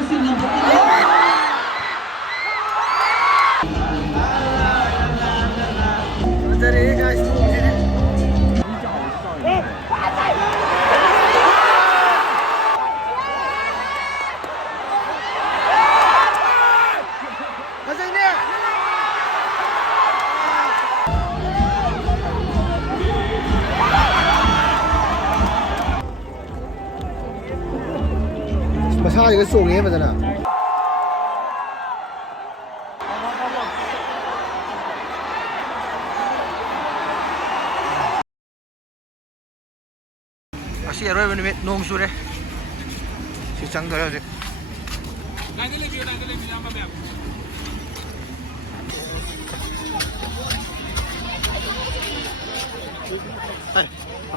jersey number 11. Masalah juga sulit ya macam mana? Masih ada yang ni nom sure. Si cang dah ada. Nanti lagi apa macam? Hai,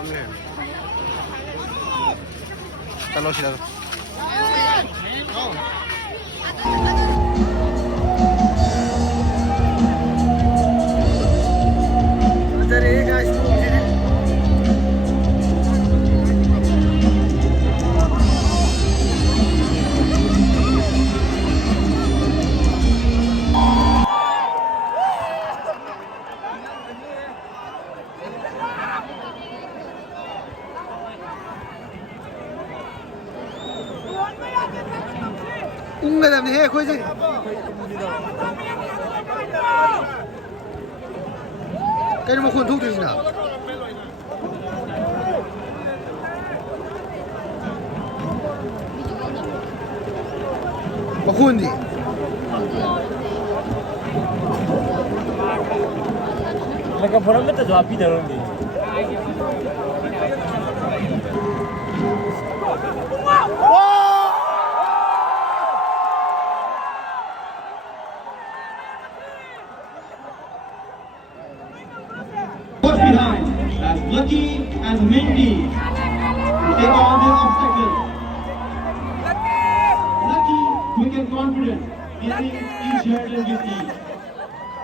ambil. Kalau sudah. Ung làm gì hết khôi gì? Cái nó mà khuôn thuốc thì nào? Mà khuôn gì? Mereka pernah minta jawab di dalam ni. What's behind? That's Lucky and Mindy. Take on the obstacle. Lucky, quick and confident, hitting each hurdle with ease.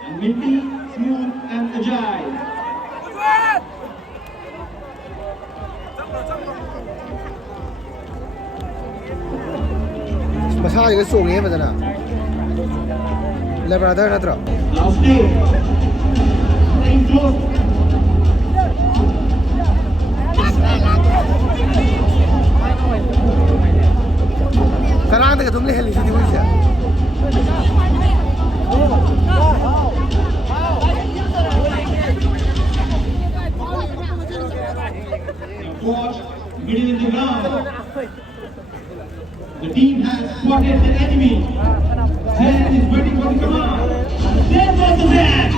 And Mindy, smooth and agile. Masalah juga sulit ya macam mana? Lepas ada nak terus. Last day. Staying close. Sekarang dekat tu ni heli sini pun sih. Watch middle in the ground. The team has spotted the enemy. Zen is waiting for the command. There goes the Zen.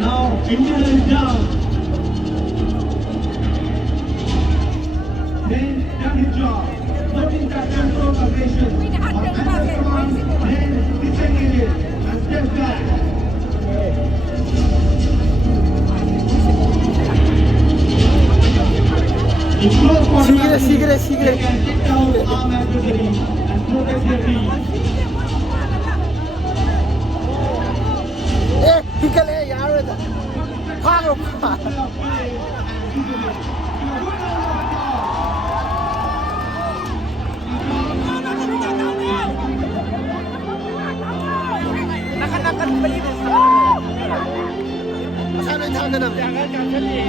Now India is down. Then done his job. Nothing that control operation. Then disengages and steps back. Secret. They can take down armed adversary and protect their team. Hikal yaar beta. Bhag. Nakan beli deh. Sana jangan nam. Jangan beli.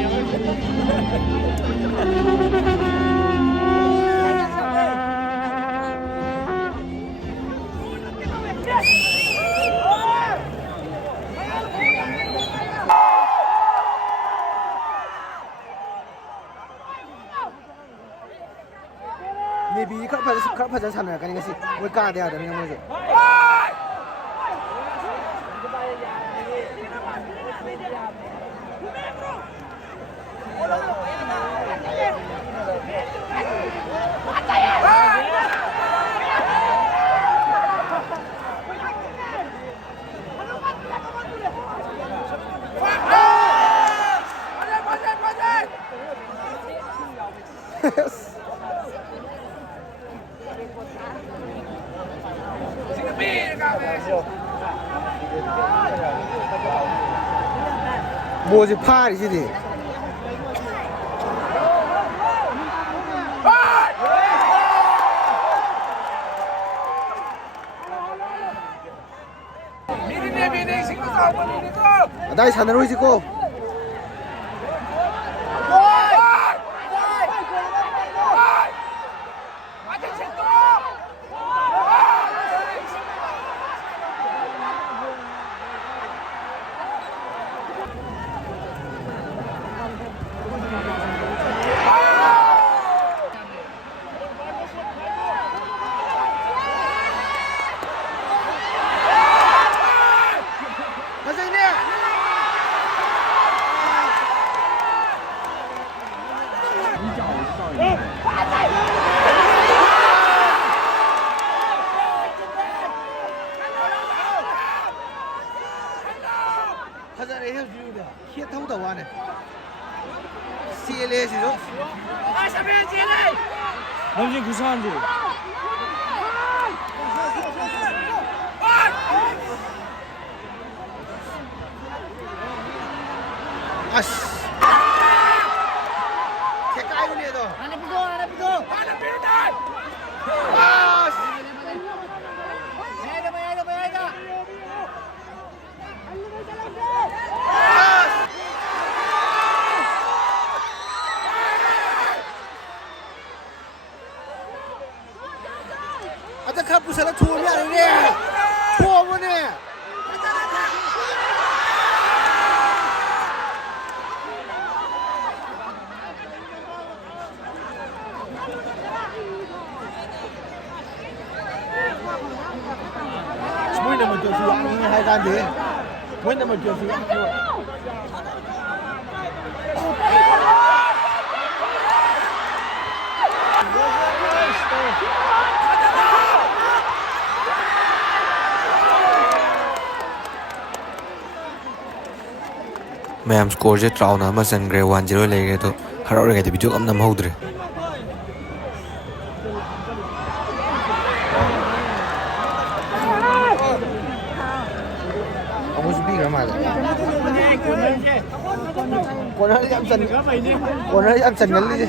Maybe kau pada sana kan ini sih. Mereka ada dengan macam. 뭐지 파리지디. 나이 산으로 있고. 하자네 해주다. 히에 타고다 와네. CLA시죠? 남진 구수한데. 아씨. 개까이군요, 너. 하나 비도. 아씨. 해야 아까 카푸사라 좋으면 안 돼. 좋으면 mỗi lần mà chơi sử dụng hai gan gì mỗi lần mà chơi sử dụng मैम स्कोर जे ट्राउ ना मा संग्रे 1-0 ले गए तो हराव रहे थे video come num होद्रे ông có biết mà con nó dám sần ngắn đi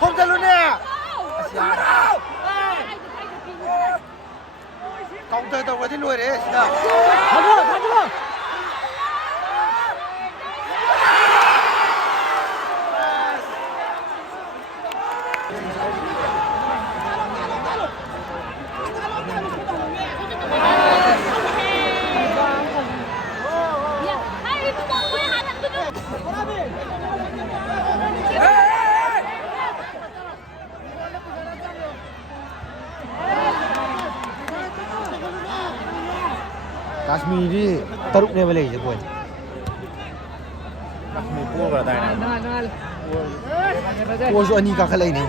혼자 luôn Counter đâu có thế nuôi đấy. 가져. มีที่ตรุกในเวลาจะป่วย มีพวกอะไรนะ กลัวชัวนี่ก็ขเลยเนี่ย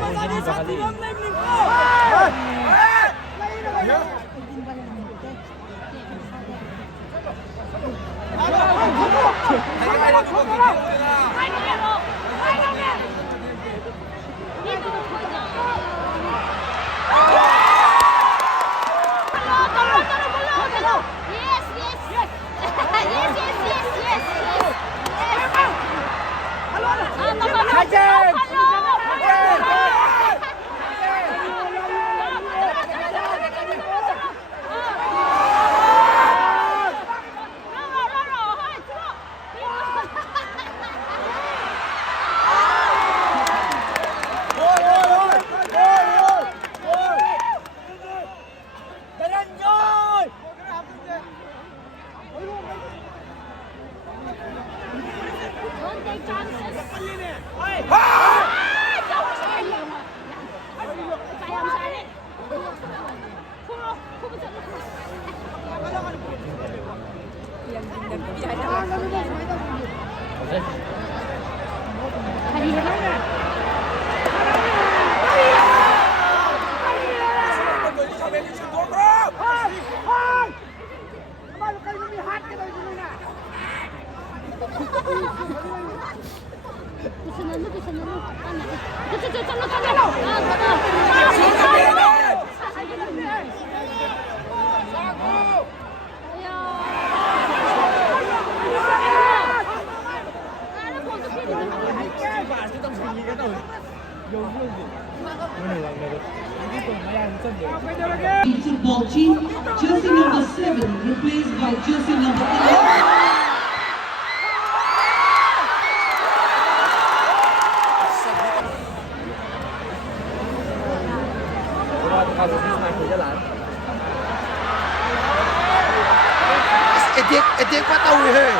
Football team, jersey number 7 replaced by jersey number 11. Etiek quá tàu rồi.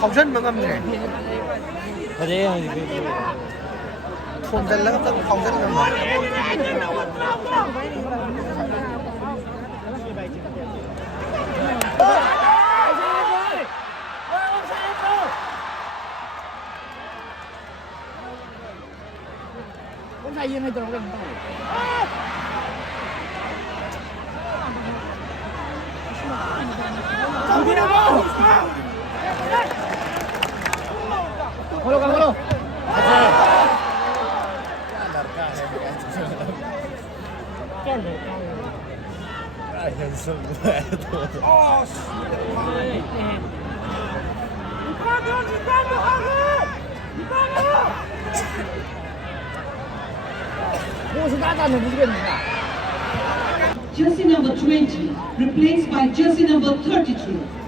Học dân mà ngâm này. Ở đây Thôn dân lắm tất học dân ngâm mà. Con này yên hay tôi không Halo Kang Halo. Jersey number 20 replaced by jersey number 33.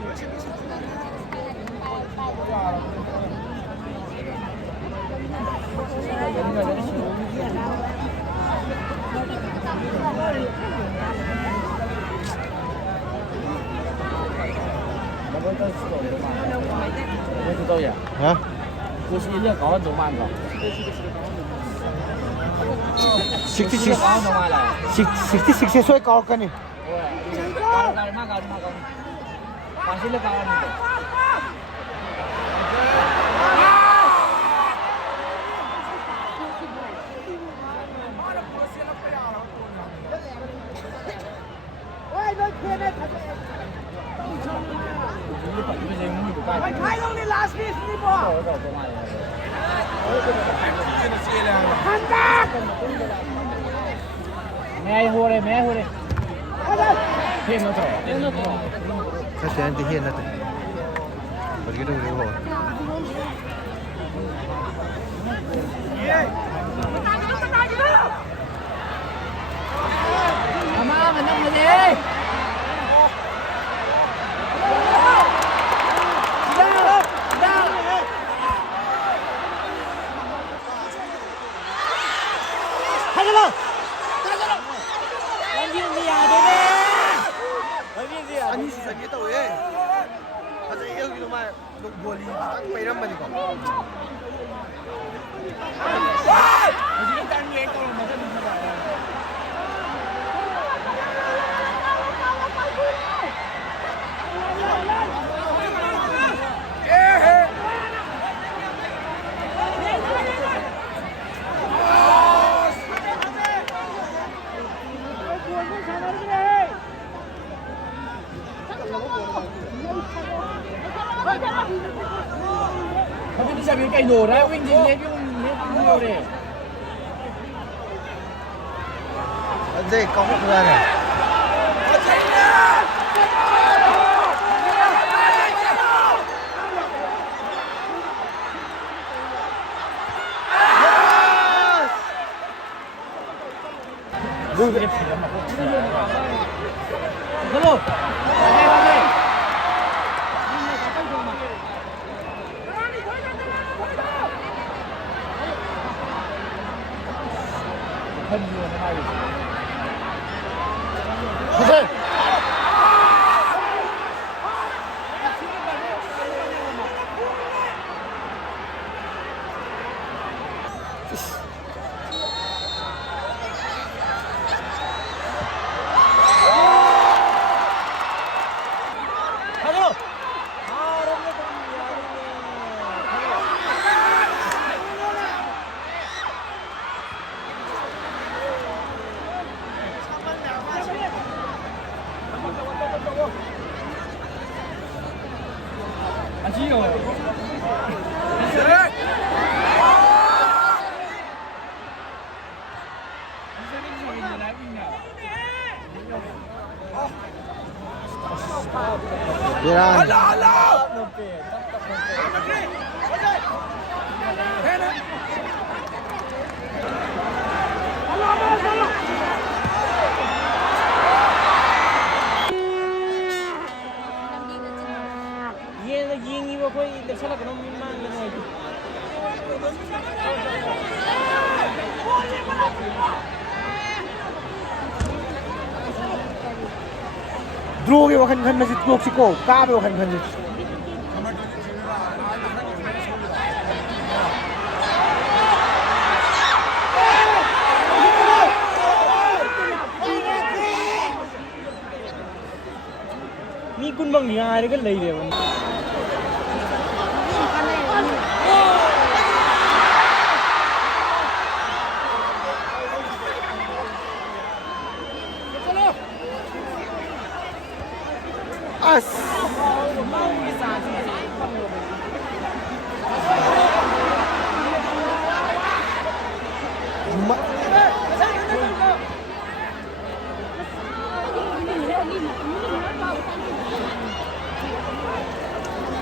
Hả? 66 岁高跟你。 last piece ni po. Handak. Mẹ hồ đây. Thêm nó thôi. Cái xe anh thì hiền đó. Bật cái đường đi hồ. Mama, mình nông lên đi. 아니 수사기 했다고 해. 갑자기 여기도 막 멀리 딱 이란말이고. Không biết sao bị cây nổ đấy, Win gì hết nhiều đấy. 이제 까먹고 가네. Hello. 안 지요. Durand. Yên như vậy được sao là cái nó mang lên này. 드로우게 와칸 칸나지 드로우시고 까베 와칸 칸나지. Mi kun bang ni ai cái lấy được. 아스.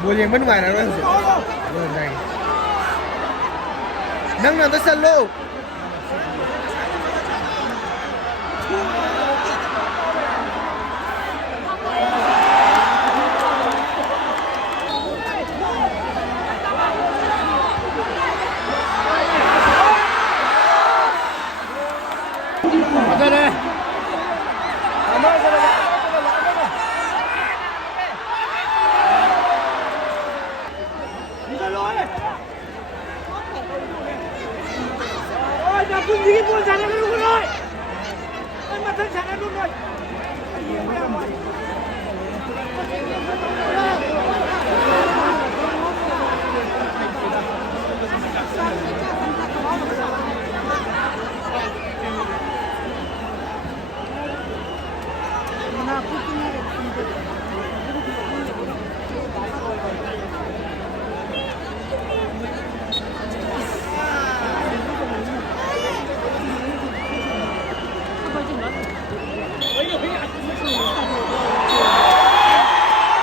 Buồn liền bên ngoài nào đó. Buồn này. Nâng nào tới sân luôn. 분위기 뭘 잘하는구나. 얼마 더 잘하는구나.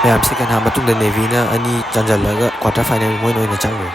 ꯃꯌꯥꯝ second half ꯃꯇꯨꯡꯗ ꯅꯦꯚꯤꯅ ꯑꯅꯤ ꯆꯟꯖꯜꯂꯒ quarter final ꯃꯣꯏꯅ ꯑꯣꯏꯅ ꯆꯪꯈ꯭ꯔꯦ